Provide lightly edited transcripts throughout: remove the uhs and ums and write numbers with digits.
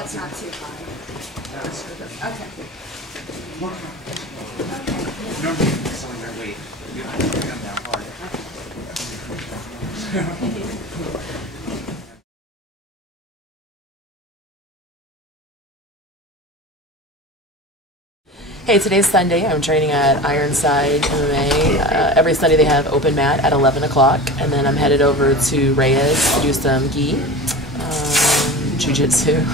that's not too high. Okay. Hey, today's Sunday. I'm training at Ironside MMA. Every Sunday they have open mat at 11 o'clock, and then I'm headed over to Reyes to do some gi, jiu-jitsu.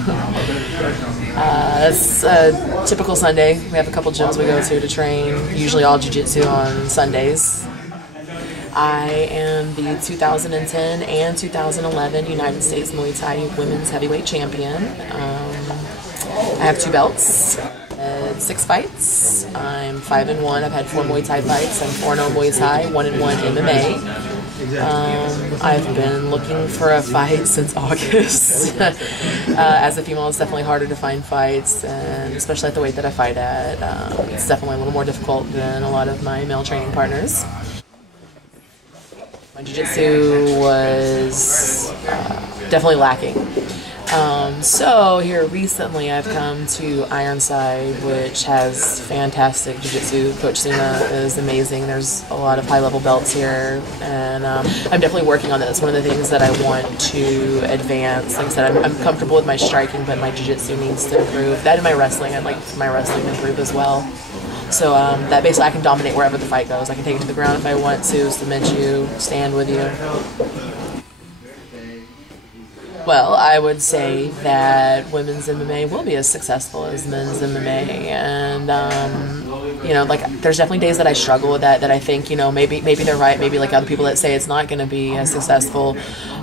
It's a typical Sunday. We have a couple gyms we go to train, usually all jiu-jitsu on Sundays. I am the 2010 and 2011 United States Muay Thai Women's Heavyweight Champion. I have 2 belts. 6 fights. I'm 5-1. I've had 4 Muay Thai fights. I'm 4-0 Muay Thai, 1-1 MMA. I've been looking for a fight since August. As a female, it's definitely harder to find fights, and especially at the weight that I fight at, it's definitely a little more difficult than a lot of my male training partners. My jiu-jitsu was definitely lacking. So here recently I've come to Ironside, which has fantastic jiu-jitsu. Coach Sima is amazing. There's a lot of high-level belts here, and I'm definitely working on that. It's one of the things that I want to advance. Like I said, I'm comfortable with my striking, but my jiu-jitsu needs to improve. That and my wrestling, I'd like my wrestling to improve as well. So that basically I can dominate wherever the fight goes. I can take it to the ground if I want to, submit you, stand with you. Well, I would say that women's MMA will be as successful as men's MMA, and you know, like there's definitely days that I struggle with that I think, you know, maybe they're right, maybe like other people that say it's not going to be as successful.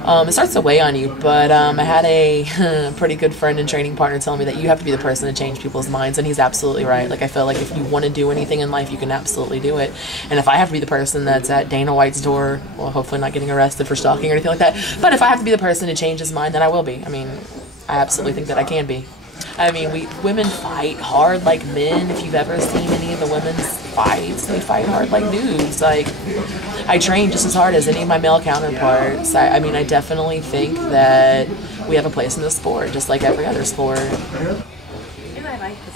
It starts to weigh on you, but I had a pretty good friend and training partner tell me that you have to be the person to change people's minds, and he's absolutely right. Like I feel like if you want to do anything in life, you can absolutely do it, and if I have to be the person that's at Dana White's door, well, hopefully not getting arrested for stalking or anything like that, but if I have to be the person to change his mind, then I will be. I mean, I absolutely think that I can be. I mean, women fight hard like men. If you've ever seen any of the women's fights, they fight hard like dudes. Like, I train just as hard as any of my male counterparts. I mean, I definitely think that we have a place in the sport, just like every other sport.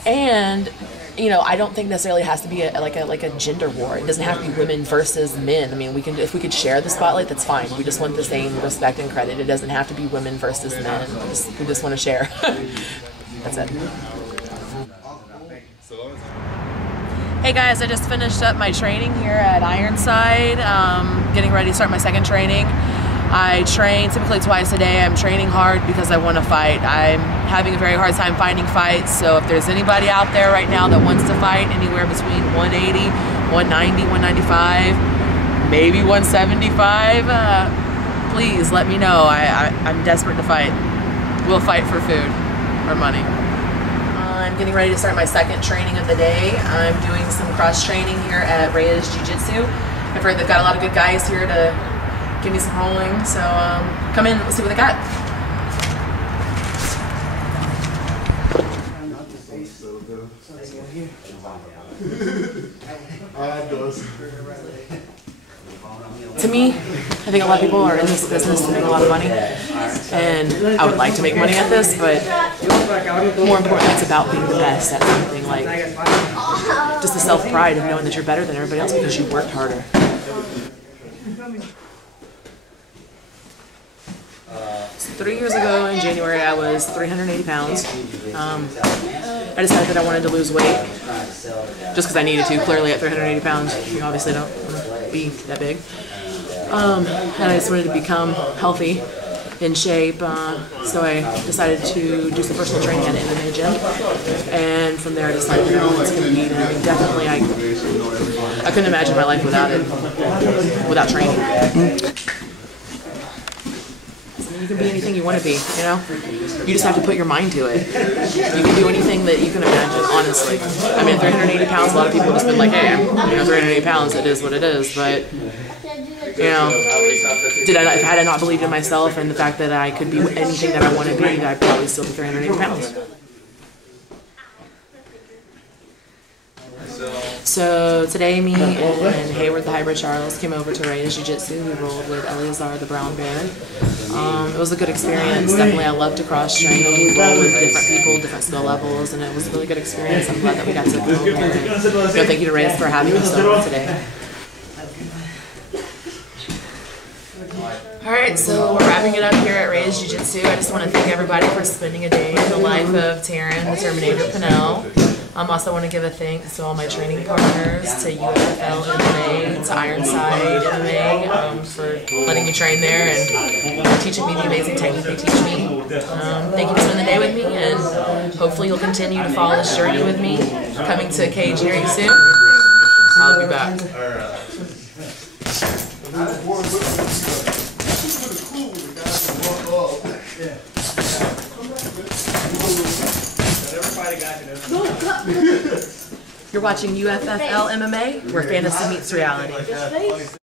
And you know, I don't think necessarily it has to be like a gender war. It doesn't have to be women versus men. I mean, if we could share the spotlight, that's fine. We just want the same respect and credit. It doesn't have to be women versus men. We just want to share. That's it. Hey guys, I just finished up my training here at Ironside. Getting ready to start my second training. I train typically twice a day. I'm training hard because I want to fight. I'm having a very hard time finding fights, so if there's anybody out there right now that wants to fight anywhere between 180, 190, 195, maybe 175, please let me know. I'm desperate to fight. We'll fight for food or money. I'm getting ready to start my second training of the day. I'm doing some cross training here at Reyes Jiu-Jitsu. I've heard they've got a lot of good guys here to give me some rolling, so come in, let's see what they got. To me, I think a lot of people are in this business to make a lot of money, and I would like to make money at this, but more importantly, it's about being the best at something, like just the self-pride of knowing that you're better than everybody else because you worked harder. So 3 years ago in January, I was 380 pounds. I decided that I wanted to lose weight just because I needed to. Clearly, at 380 pounds, you obviously don't want to be that big. And I just wanted to become healthy, in shape, so I decided to do some personal training at an MMA gym, and from there I decided that I wanted to compete. And I mean, definitely, I couldn't imagine my life without it, without training. You can be anything you want to be, you know? You just have to put your mind to it. You can do anything that you can imagine, honestly. I mean, at 380 pounds, a lot of people have just been like, hey, I'm 380 pounds, it is what it is, but, you know, if I had not believed in myself and the fact that I could be anything that I want to be, I'd probably still be 380 pounds. So today, me and Hayward the Hybrid Charles came over to Reyes Jiu-Jitsu. We rolled with Eleazar the Brown Bear. It was a good experience. Definitely, I love to cross train, roll with different people, different skill levels, and it was a really good experience. I'm glad that we got to come over here. And, thank you to Reyes for having us over today. Alright, so we're wrapping it up here at Reyes Jiu-Jitsu. I just want to thank everybody for spending a day in the life of Taryn, the Terminator Pinnell. Also want to give a thanks to all my training partners, to UFL MMA, to Ironside MMA, for letting me train there and teaching me the amazing technique they teach me. Thank you for spending the day with me, and hopefully you'll continue to follow this journey with me. Coming to a cage near you soon. I'll be back. You're watching UFFL MMA, where fantasy meets reality.